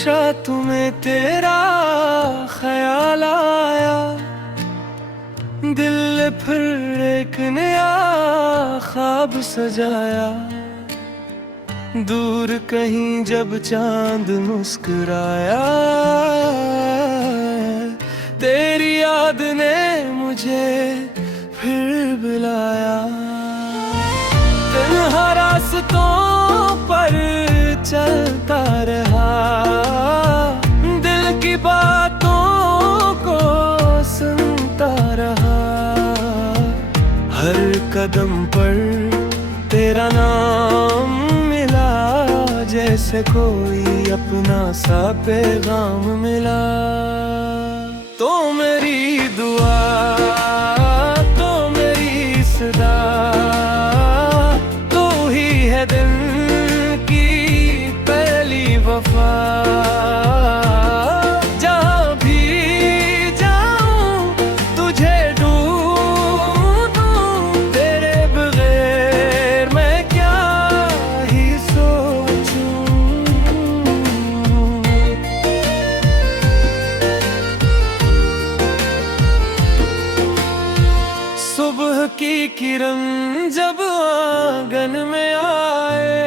रात में तेरा ख्याल आया, दिल ने फिर एक नया ख्वाब सजाया। दूर कहीं जब चांद मुस्कुराया, तेरी याद ने मुझे फिर बुलाया। तन्हा रास्तों पर चलता रहा, दिल की बातों को सुनता रहा। हर कदम पर तेरा नाम मिला, जैसे कोई अपना सा पैगाम मिला। तो मेरी दुआ, तो मेरी सदा, तू ही है दिल की पहली वफा। जहाँ भी जाऊं तुझे ढूंढूं, तेरे बगैर मैं क्या ही सोचूं। सुबह की किरण जब आंगन में आए,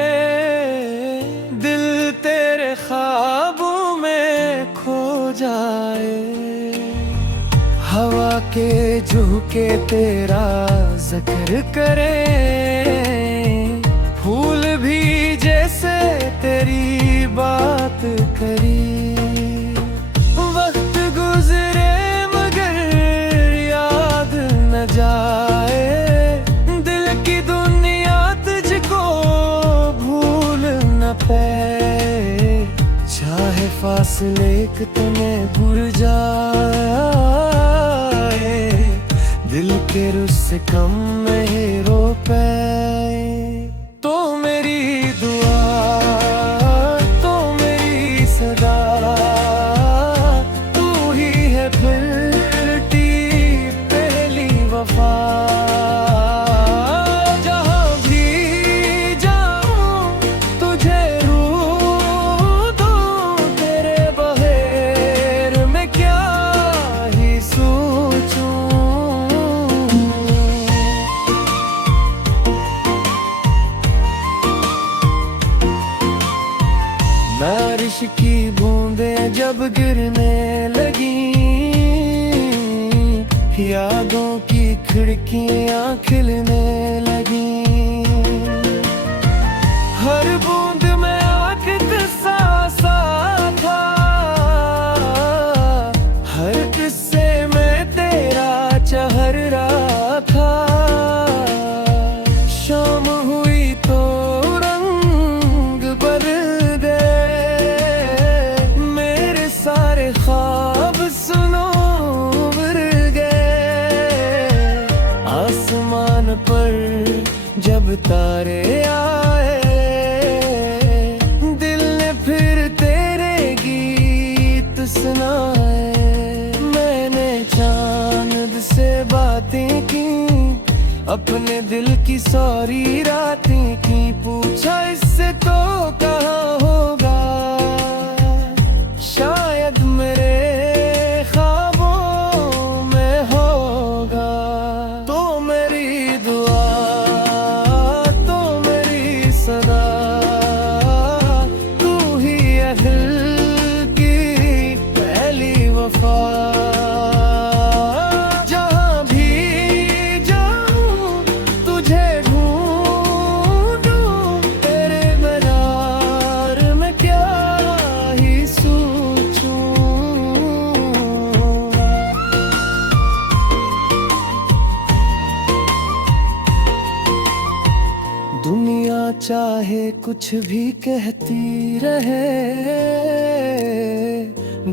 दिल तेरे ख्वाबों में खो जाए। हवा के झोंके तेरा जिक्र करे, फूल भी जैसे तेरी बात करी। वक्त गुजरे मगर याद न जाए, दिल की दुनिया तुझको भूल न पाए। चाहे फासले कितने दूर जाए, दिल के रुस से कम नहीं रो पाए। तो मेरी दुआ, तो मेरी सदा, तू ही है फिरती पहली वफा। जहाँ भी जाऊं तुझे ढूंढूं, तेरे बगैर मैं क्या ही सोचूं। बारिश की बूंदें जब गिरने लगी, यादों की खिड़कियां खिलने लगी। हर बूंद में आँख किस्सा सा था, हर किस्से में तेरा चेहरा था। शाम हुई तो रंग बदल गए, मेरे सारे ख्वाब सुनो उड़ गए। आसमान पर जब तारे आए, दिल ने फिर तेरे गीत सुनाए। मैंने चांद से बातें की, अपने दिल की सारी रातें की। पूछा इससे तो कहाँ होगा, शायद मेरे ख्वाबों में होगा। तो मेरी दुआ, तो मेरी सदा, तू ही है दिल की पहली वफा। जहाँ भी जाऊं तुझे ढूंढूं, तेरे बगैर मैं क्या ही सोचूं। दुनिया चाहे कुछ भी कहती रहे,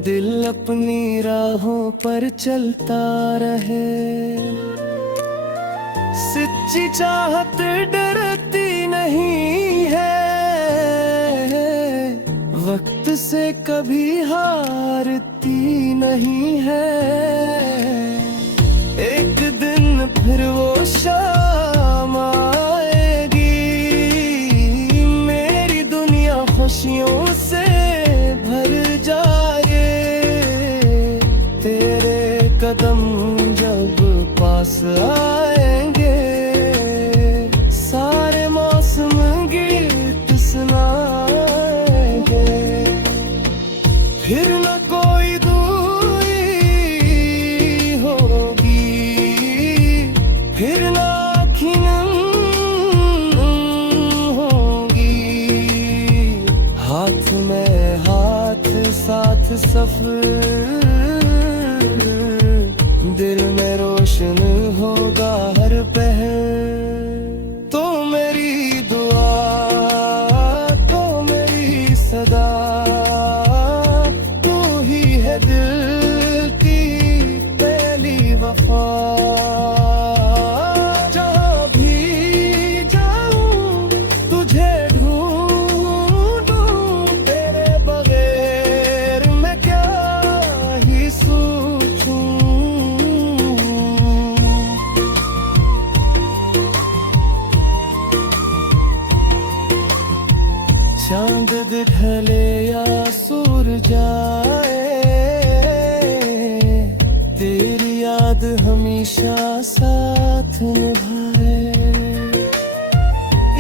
दिल अपनी राहों पर चलता रहे। सच्ची चाहत डरती नहीं है, वक्त से कभी हारती नहीं है। एक दिन फिर वो शाम आएगी, मेरी दुनिया खुशियों से भर दूरी होगी, फिर ना खिलन होगी। हाथ में हाथ साथ सफर, दिल में रोशन होगा हर पहर। तो मेरी दुआ, तो मेरी सदा, तू ही है दिल की पहली वफा। जहाँ भी जाऊं तुझे ढूंढूं, तेरे बगैर मैं क्या ही सोचूं। चांद ढले या सूरज जाए, तेरी याद हमेशा साथ निभाए।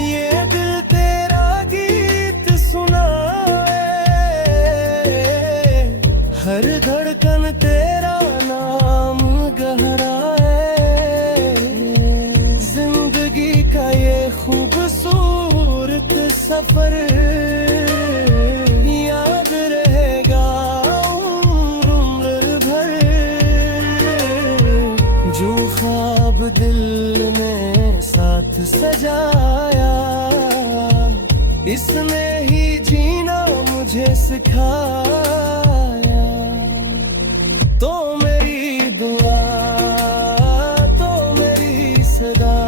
ये दिल तेरा गीत सुनाए, हर धड़कन तेरा नाम गहराए। जिंदगी का ये खूबसूरत सफर याद रहेगा उम्र भर। जो ख्वाब दिल में साथ सजाया, इसने ही जीना मुझे सिखाया। तो मेरी दुआ, तो मेरी सदा,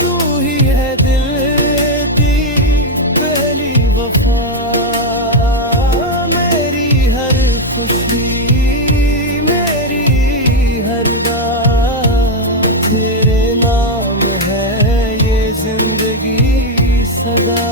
तू ही है दिल की पहली वफा। मेरी हर खुशी, मेरी हर बात, तेरे नाम है ये जिंदगी सदा।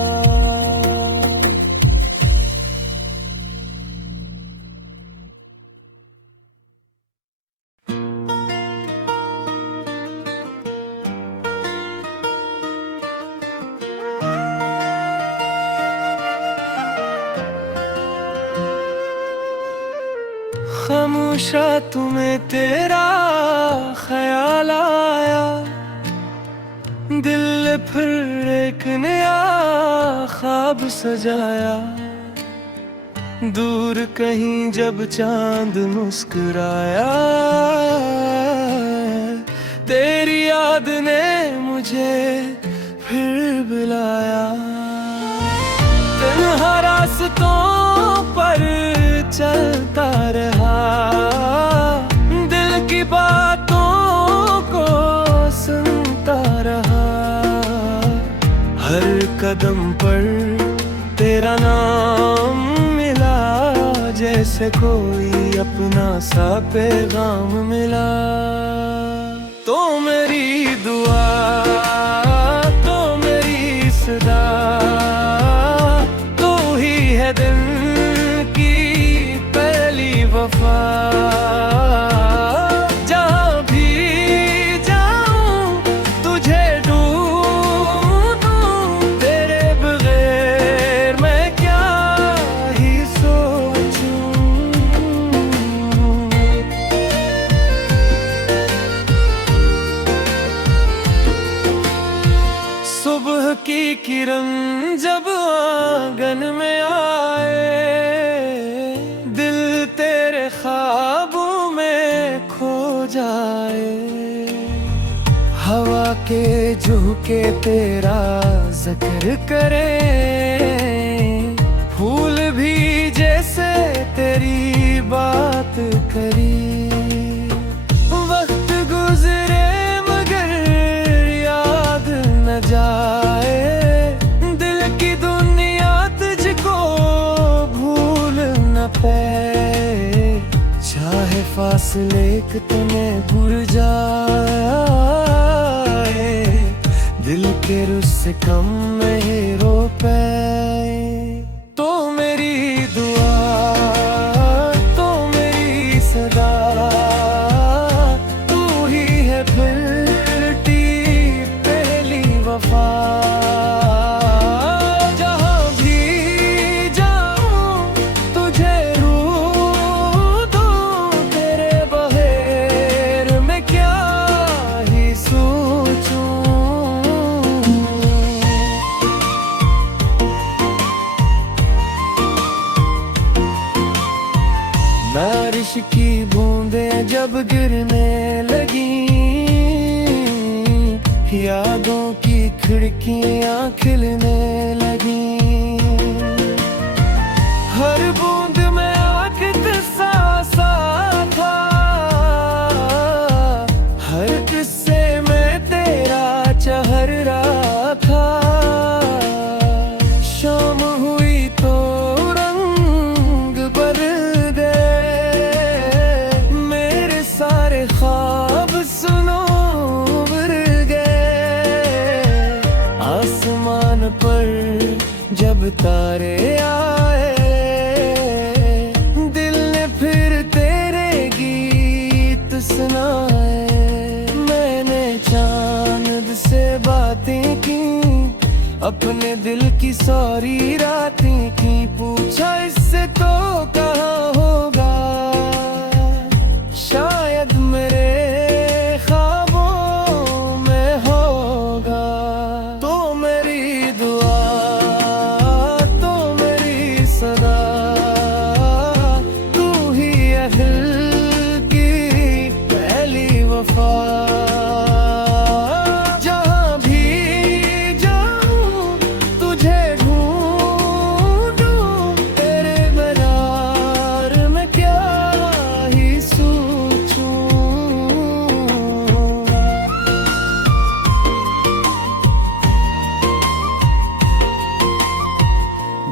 खामोशा तुम्हें तेरा ख्याल आया, दिल फिर एक नया ख्वाब सजाया। दूर कहीं जब चांद मुस्कुराया, तेरी याद ने मुझे फिर बुलाया। तन्हा रास्तों पर चलता रहा, दिल की बातों को सुनता रहा। हर कदम पर तेरा नाम मिला, जैसे कोई अपना सा पैगाम मिला। तो मेरी दुआ, तो मेरी सदा, तू ही है दिल की पहली वफा। जहाँ भी जाऊं तुझे ढूंढूं, तेरे बगैर मैं क्या ही सोचूं। सुबह की किरण जब आंगन में आए, दिल तेरे ख्वाबों में खो जाए। हवा के झोंके तेरा जिक्र करे, फूल भी जैसे तेरी बात करी। वक्त गुजरे मगर याद न जाए, दिल की दुनिया तुझको भूल न पाए। चाहे फासले कितने दूर जाए, दिल के रुस से कम नहीं रो पाए। तो मेरी दुआ, तो मेरी सदा, तू ही है फिरती पहली वफा। जहाँ भी जाऊं तुझे ढूंढूं, बारिश की बूंदें जब गिरने लगी, यादों की खिड़कियां खिलने लगी। हर बूंद में आखिर सा था, हर किस्से में तेरा चेहरा था। शाम हुई तो रंग बदल गए, मेरे सारे ख्वाब सुनो उड़ गए। आसमान पर जब तारे आए, दिल ने फिर तेरे गीत सुनाए। मैंने चांद से बातें की, अपने दिल की सारी रातें की। पूछा इससे तो कहाँ होगा, शायद मेरे ख्वाबों में होगा। तो मेरी दुआ, तो मेरी सदा, तू ही है दिल की पहली वफा। जहाँ भी जाऊं तुझे ढूंढूं, तेरे बरार में क्या ही सोचूं।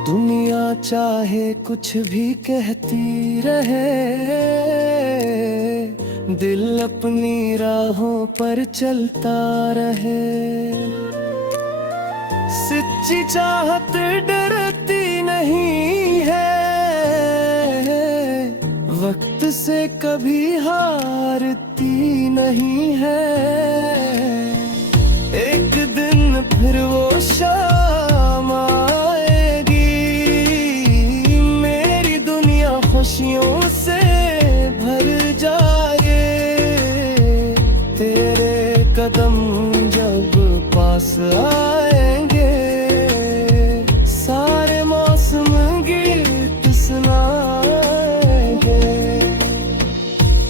दुनिया चाहे कुछ भी कहती रहे, दिल अपनी राहों पर चलता रहे। सच्ची चाहत डरती नहीं है, वक्त से कभी हारती नहीं है। एक दिन फिर वो शाम आएगी, मेरी दुनिया खुशियों से भर जाए। तेरे कदम जब पास आएंगे, सारे मौसम गीत सुनाएंगे।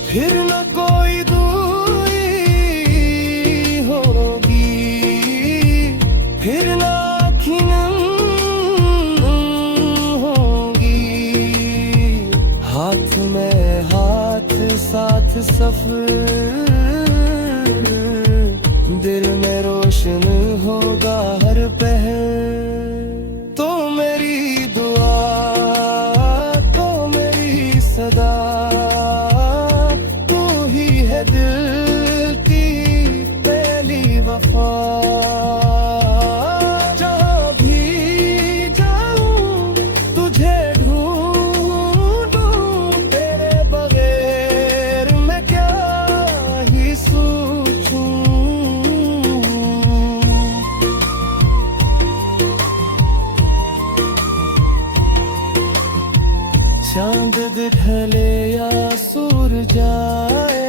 फिर न कोई दूरी होगी, फिर न आँखें होंगी। हाथ में हाथ साथ सफर, दिल में रोशन होगा हर पहर। तो मेरी दुआ, तो मेरी सदा, तू ही है दिल की पहली वफा। जहाँ भी जाऊं तुझे ढूंढूं, तेरे बगैर मैं क्या ही सोचूं। चांद ढले या सूरज जाए,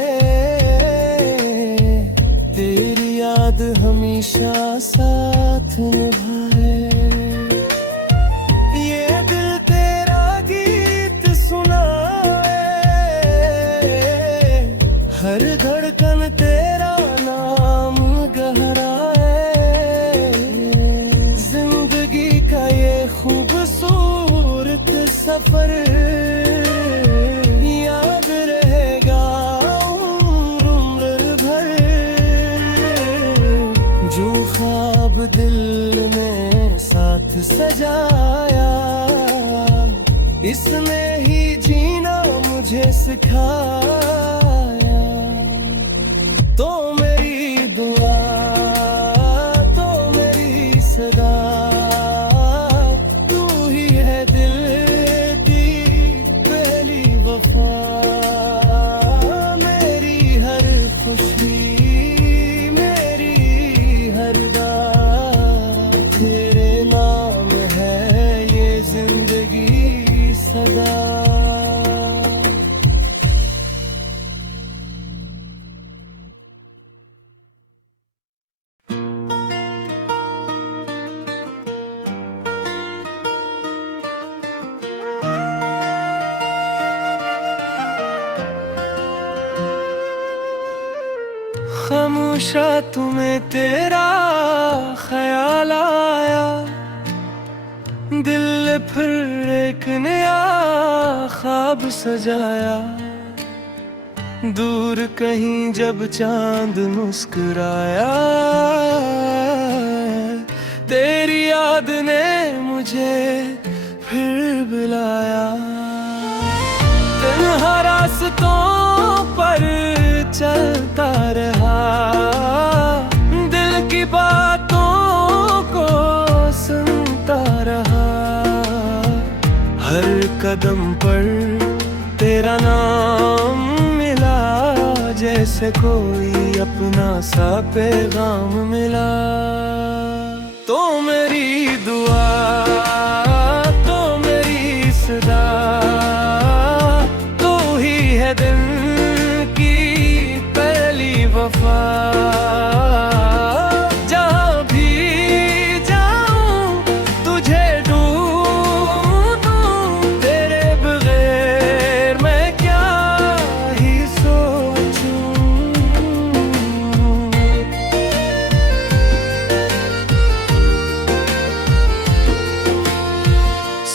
तेरी याद हमेशा साथ निभाए। ये दिल तेरा गीत सुनाए, हर धड़कन तेरा नाम गहराए। जिंदगी का ये खूबसूरत सफर याद रहेगा उम्र भर। जो ख्वाब दिल में साथ सजाया, इसने ही जीना मुझे सिखाया। तो मेरी दुआ, तो मेरी सदा, तू ही है दिल की पहली वफा। मेरी हर खुशी, मेरी हर दाद, तेरे नाम है ये जिंदगी सदा। खामोशा तुम्हें तेरा ख्याल आया, दिल फिर एक नया ख्वाब सजाया। दूर कहीं जब चांद मुस्कुराया, तेरी याद ने मुझे फिर बुलाया। तन्हा रास्तों पर चलता रहा, दिल की बातों को सुनता रहा। हर कदम पर तेरा नाम मिला, जैसे कोई अपना सा पैगाम मिला। तो मेरी दुआ, तो मेरी सदा, तू ही है दिल की पहली वफा। जहाँ भी जाऊं तुझे ढूंढूं, तेरे बगैर मैं क्या ही सोचूं।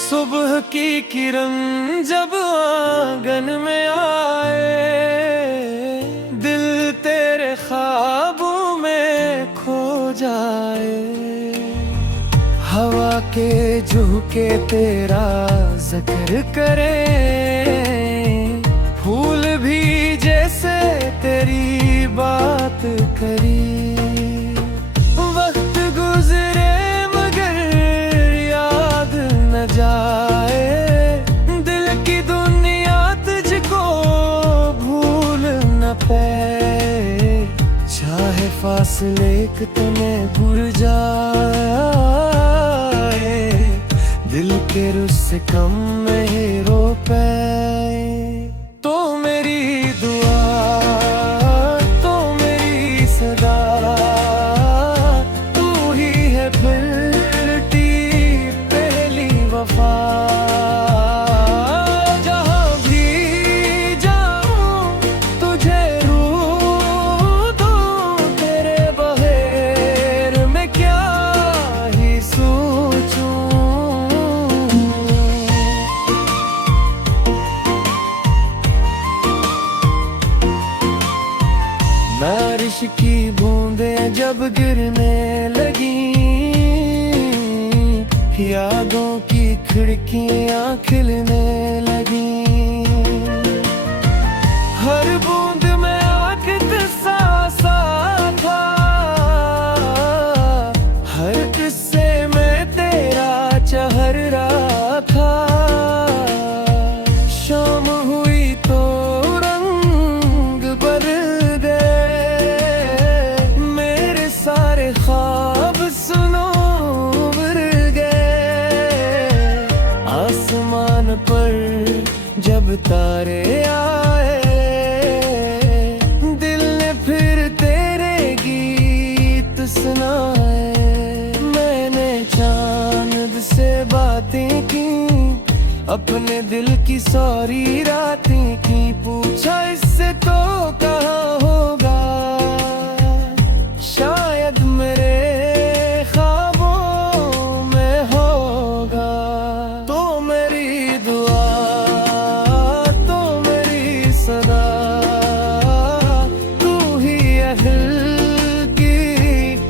सुबह की किरण जब आंगन में आए, दिल तेरे ख्वाबों में खो जाए। हवा के झोंके तेरा जिक्र करे, फूल भी जैसे तेरी बात करी। वक्त गुजरे मगर याद न जाए, दिल की दुनिया तुझको भूल न पाए। चाहे फासले कितने दूर जाए, दिल के रुस से कम नहीं रो पाए। तो मेरी दुआ, तो मेरी सदा, तू ही है फिरती पहली वफा। जहाँ भी जाऊं तुझे ढूंढूं, तेरे बगैर मैं क्या ही सोचूं। बारिश की बूंदें जब गिरने लगी, यादों की खिड़कियां खिलने लगी। हर बूंद में आखिर सा था, हर किस्से में तेरा चेहरा था। शाम हुई तो रंग बदल गए, मेरे सारे ख्वाब सुनो उड़ गए। आसमान पर जब तारे आए, दिल ने फिर तेरे गीत सुनाए। मैंने चांद से बातें की, अपने दिल की सारी रातें की। पूछा इससे तो कहाँ होगा, शायद मेरे ख्वाबों में होगा। तो मेरी दुआ, तो मेरी सदा, तू ही है दिल की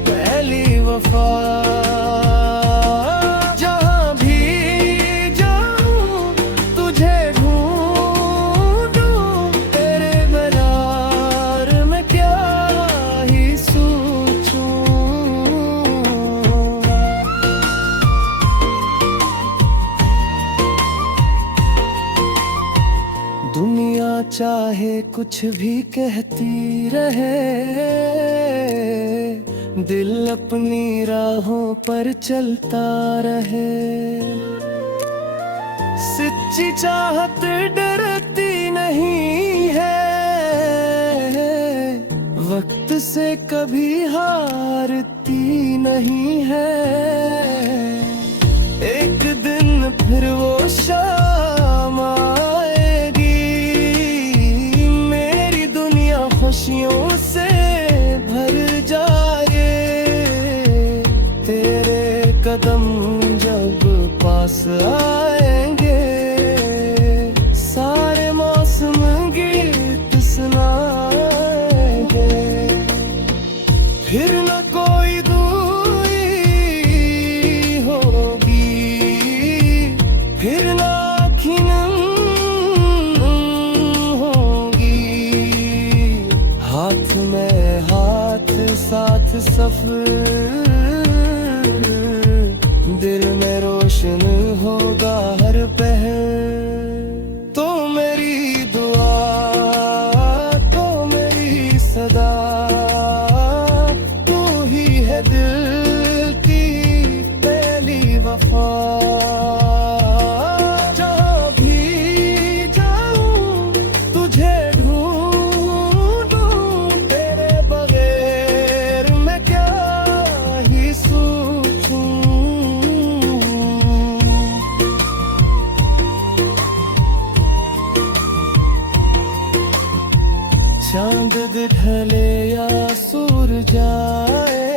पहली वफा। जहाँ भी जाऊं तुझे ढूंढूं, तेरे बगैर मैं क्या ही सोचूं। दुनिया चाहे कुछ भी कहती रहे, दिल अपनी राहों पर चलता रहे। सच्ची चाहत डरती नहीं है, वक्त से कभी हारती नहीं है। एक दिन फिर वो शाम आएगी, मेरी दुनिया खुशियों से सफर, दिल में रोशन होगा हर पहर। तो मेरी दुआ, तो मेरी सदा, तू ही है दिल की पहली वफा। जहाँ भी जाऊं तुझे ढूंढूं, तेरे बगैर मैं क्या ही सोचूं। चांद ढले या सूरज आए,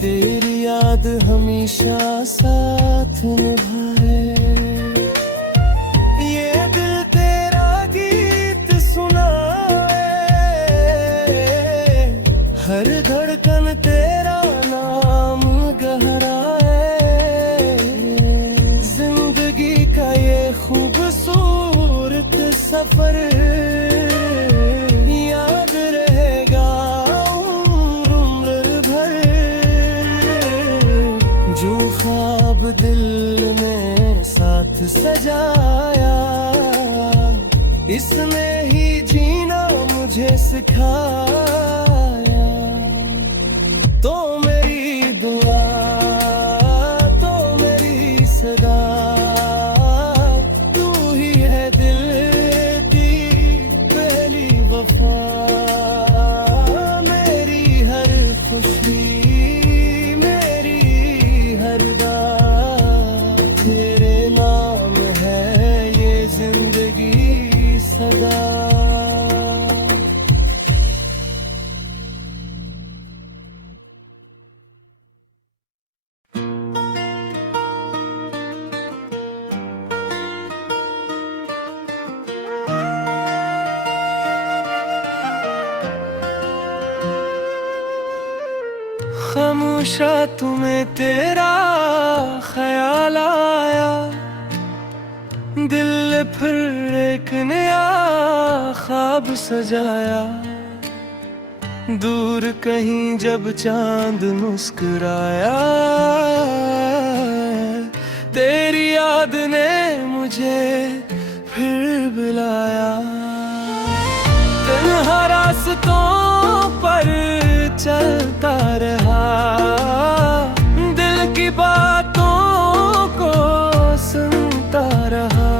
तेरी याद हमेशा साथ निभाए। ये दिल तेरा गीत सुनाए, हर धड़कन तेरा नाम गहराए। जिंदगी का ये खूबसूरत सफर याद रहेगा उम्र भर। जो ख्वाब दिल में साथ सजाया, इसने ही जीना मुझे सिखाया। तो मेरी दुआ, तो मेरी सदा, तू ही है दिल की पहली वफा। मेरी हर खुशी, मेरी हर दाद, तेरे नाम है ये जिंदगी सदा। खामोशा तुम्हें तेरा ख्याल आया, दिल ने फिर एक नया ख्वाब सजाया। दूर कहीं जब चांद मुस्कुराया, तेरी याद ने मुझे फिर बुलाया। तन्हा रास्तों पर चलता रहा, दिल की बातों को सुनता रहा।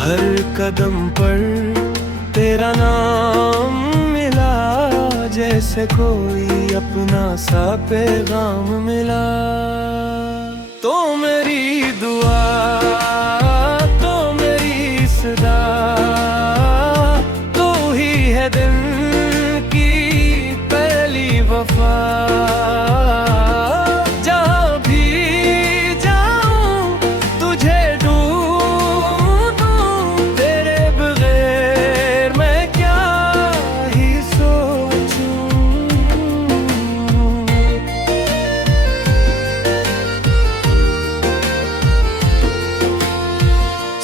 हर कदम पर तेरा नाम मिला, जैसे कोई अपना सा पैगाम मिला। तो मेरी दुआ, तो मेरी सदा, तू ही है दिल की पहली वफा। जहाँ भी जाऊं तुझे ढूंढूं, तेरे बगैर मैं क्या ही सोचूं।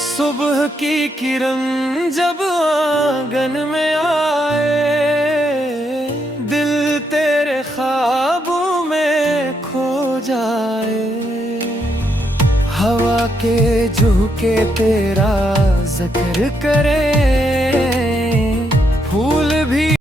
सुबह की किरण जब आंगन में आए, दिल तेरे ख्वाबों में खो जाए। हवा के झोंके तेरा जिक्र करे, फूल